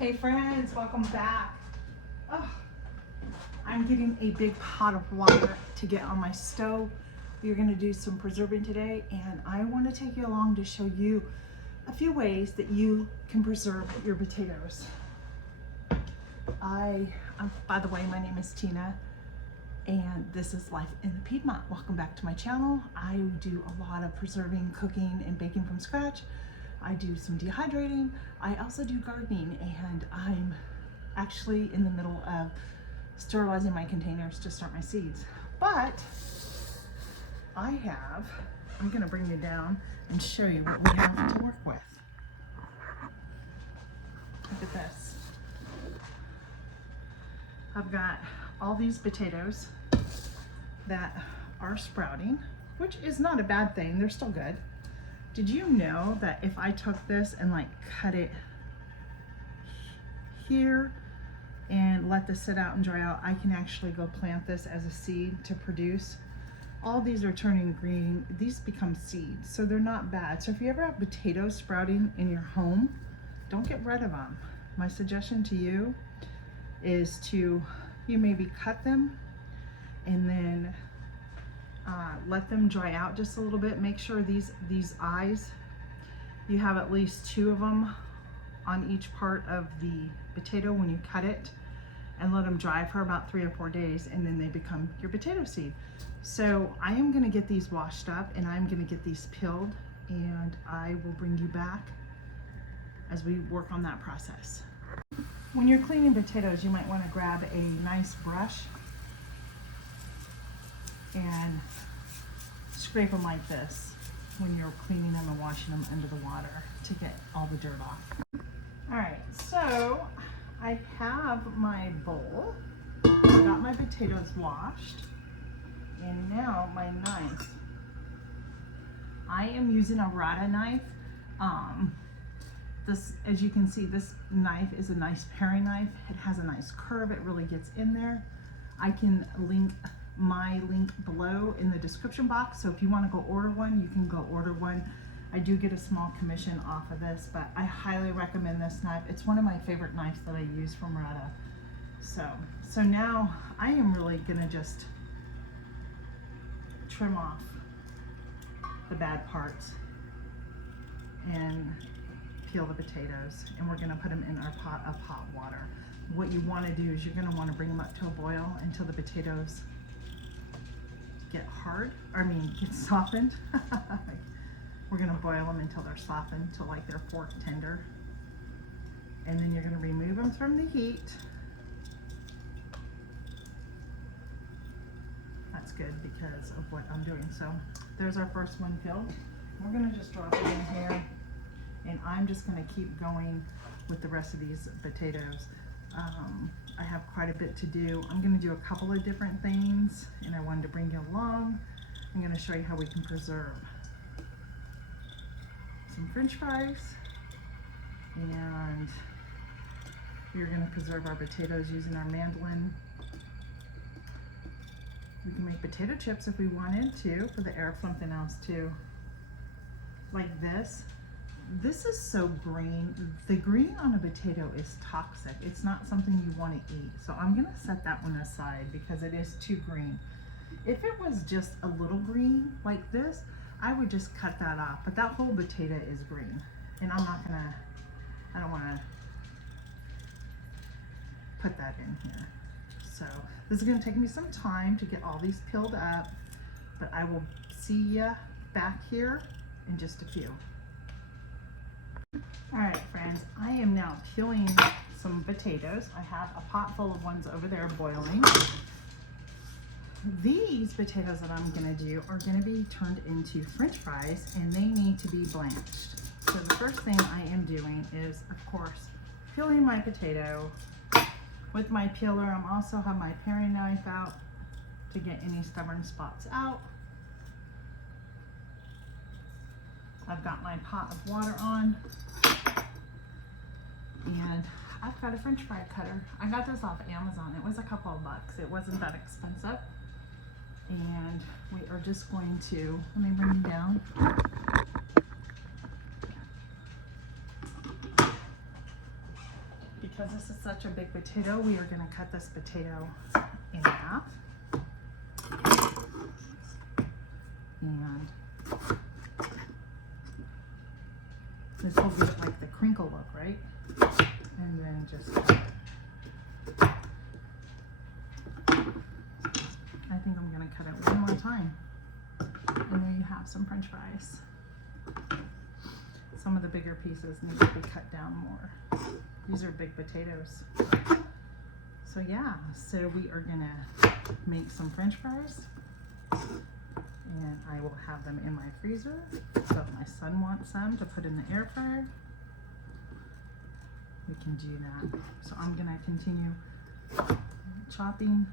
Hey friends, welcome back. Oh, I'm getting a big pot of water to get on my stove. We're going to do some preserving today, and I want to take you along to show you a few ways that you can preserve your potatoes. By the way, my name is Tina, and this is Life in the Piedmont. Welcome back to my channel. I do a lot of preserving, cooking, and baking from scratch. I do some dehydrating. I also do gardening, and I'm actually in the middle of sterilizing my containers to start my seeds. But I'm gonna bring you down and show you what we have to work with. Look at this. I've got all these potatoes that are sprouting, which is not a bad thing. They're still good. Did you know that if I took this and like cut it here and let this sit out and dry out, I can actually go plant this as a seed to produce? All these are turning green. These become seeds, so they're not bad. So if you ever have potatoes sprouting in your home, don't get rid of them. My suggestion to you is to maybe cut them and then let them dry out just a little bit. Make sure these eyes, you have at least 2 of them on each part of the potato when you cut it, and let them dry for about 3 or 4 days, and then they become your potato seed. So I am going to get these washed up, and I'm going to get these peeled, and I will bring you back as we work on that process. When you're cleaning potatoes, you might want to grab a nice brush and scrape them like this when you're cleaning them and washing them under the water to get all the dirt off. All right, so I have my bowl. I got my potatoes washed, and now my knife. I am using a rata knife. This, as you can see, this knife is a nice paring knife. It has a nice curve. It really gets in there. I can link my link below in the description box, so if you want to go order one, you can go order one. I do get a small commission off of this, but I highly recommend this knife. It's one of my favorite knives that I use from Rata. So now I am really gonna just trim off the bad parts and peel the potatoes, and we're gonna put them in our pot of hot water. What you want to do is you're gonna want to bring them up to a boil until the potatoes get softened. We're gonna boil them until they're softened, till like they're fork tender. And then you're gonna remove them from the heat. That's good because of what I'm doing. So there's our first one peeled. We're gonna just drop it in here, and I'm just gonna keep going with the rest of these potatoes. I have quite a bit to do. I'm gonna do a couple of different things, and I wanted to bring you along. I'm gonna show you how we can preserve some French fries, and we're gonna preserve our potatoes using our mandolin. We can make potato chips if we wanted to for the air of something else too. Like this. This is so green. The green on a potato is toxic. It's not something you want to eat. So I'm gonna set that one aside because it is too green. If it was just a little green like this, I would just cut that off, but that whole potato is green, and I don't wanna put that in here. So this is gonna take me some time to get all these peeled up, but I will see ya back here in just a few. All right, friends, I am now peeling some potatoes. I have a pot full of ones over there boiling. These potatoes that I'm gonna do are gonna be turned into French fries, and they need to be blanched. So the first thing I am doing is, of course, peeling my potato with my peeler. I'm also have my paring knife out to get any stubborn spots out. I've got my pot of water on, and I've got a French fry cutter. I got this off Amazon. It was a couple of bucks. It wasn't that expensive. And we are just going to, let me bring you down. because this is such a big potato, we are going to cut this potato in half. And this will give it like the crinkle look, right? And then just cut it. I think I'm going to cut it one more time. And there you have some French fries. Some of the bigger pieces need to be cut down more. These are big potatoes. So yeah, so we are gonna make some French fries, and I will have them in my freezer. So if my son wants some to put in the air fryer, we can do that. So I'm gonna continue chopping,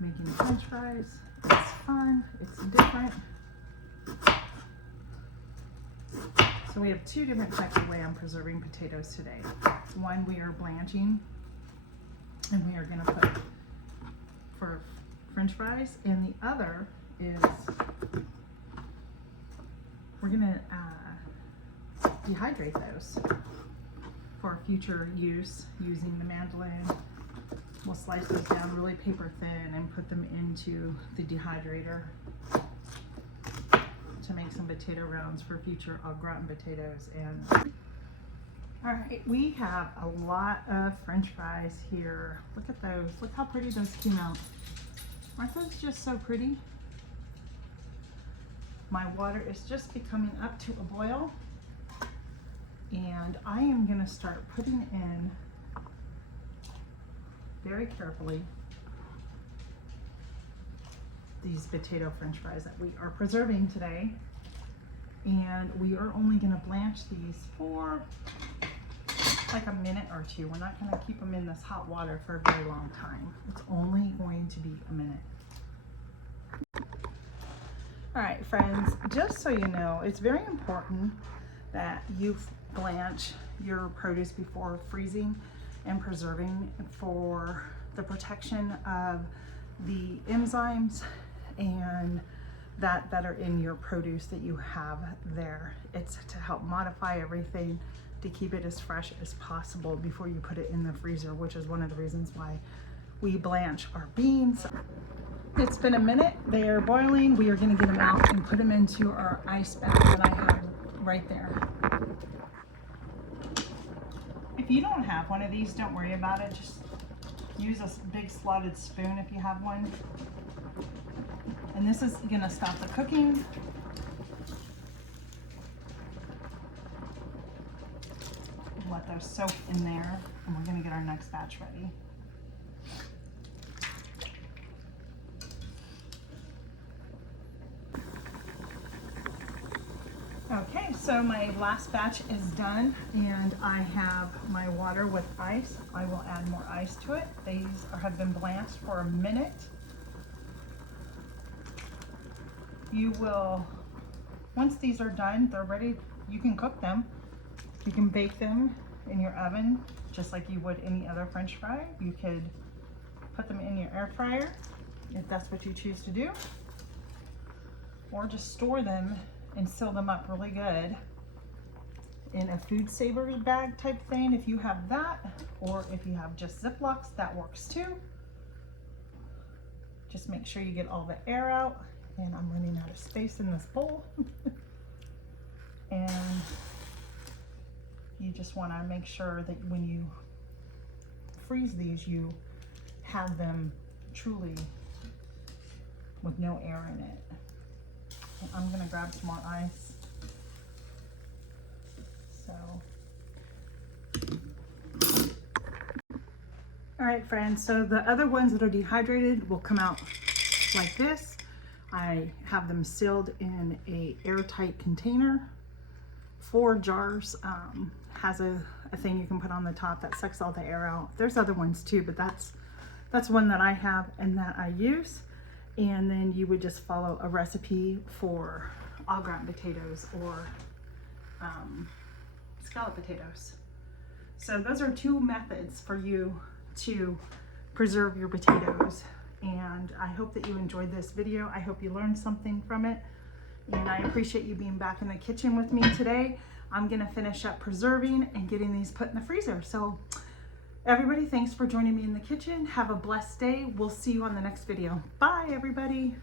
making French fries. It's fun, it's different. So we have two different types of way I'm preserving potatoes today. One, we are blanching, and we are gonna put for French fries, and the other is we're gonna dehydrate those for future use using the mandolin. We'll slice those down really paper thin and put them into the dehydrator to make some potato rounds for future au gratin potatoes. And all right, we have a lot of French fries here. Look at those. Look how pretty those came out. Aren't those just so pretty? My water is just becoming up to a boil, and I am gonna start putting in very carefully these potato French fries that we are preserving today. And we are only gonna blanch these for like a minute or two. We're not gonna keep them in this hot water for a very long time. It's only going to be a minute. All right, friends, just so you know, it's very important that you blanch your produce before freezing and preserving for the protection of the enzymes and that are in your produce that you have there. It's to help modify everything to keep it as fresh as possible before you put it in the freezer, which is one of the reasons why we blanch our beans. It's been a minute, they are boiling. We are gonna get them out and put them into our ice bath that I have right there. If you don't have one of these, don't worry about it. Just use a big slotted spoon if you have one. And this is gonna stop the cooking. Let those soak in there, and we're gonna get our next batch ready. Okay, so my last batch is done, and I have my water with ice. I will add more ice to it. These have been blanched for a minute. You will, once these are done, they're ready, you can cook them. You can bake them in your oven just like you would any other French fry. You could put them in your air fryer if that's what you choose to do, or just store them and seal them up really good in a food saver bag type thing if you have that, or if you have just Ziplocs, that works too. Just make sure you get all the air out, and I'm running out of space in this bowl. And you just want to make sure that when you freeze these, you have them truly with no air in it. And I'm gonna grab some more ice. All right, friends, so the other ones that are dehydrated will come out like this. I have them sealed in a airtight container. 4 jars has a thing you can put on the top that sucks all the air out. There's other ones too, but that's one that I have and that I use. And then you would just follow a recipe for au gratin potatoes or scallop potatoes. So those are 2 methods for you to preserve your potatoes. And I hope that you enjoyed this video. I hope you learned something from it. And I appreciate you being back in the kitchen with me today. I'm gonna finish up preserving and getting these put in the freezer. So everybody, thanks for joining me in the kitchen. Have a blessed day. We'll see you on the next video. Bye, everybody.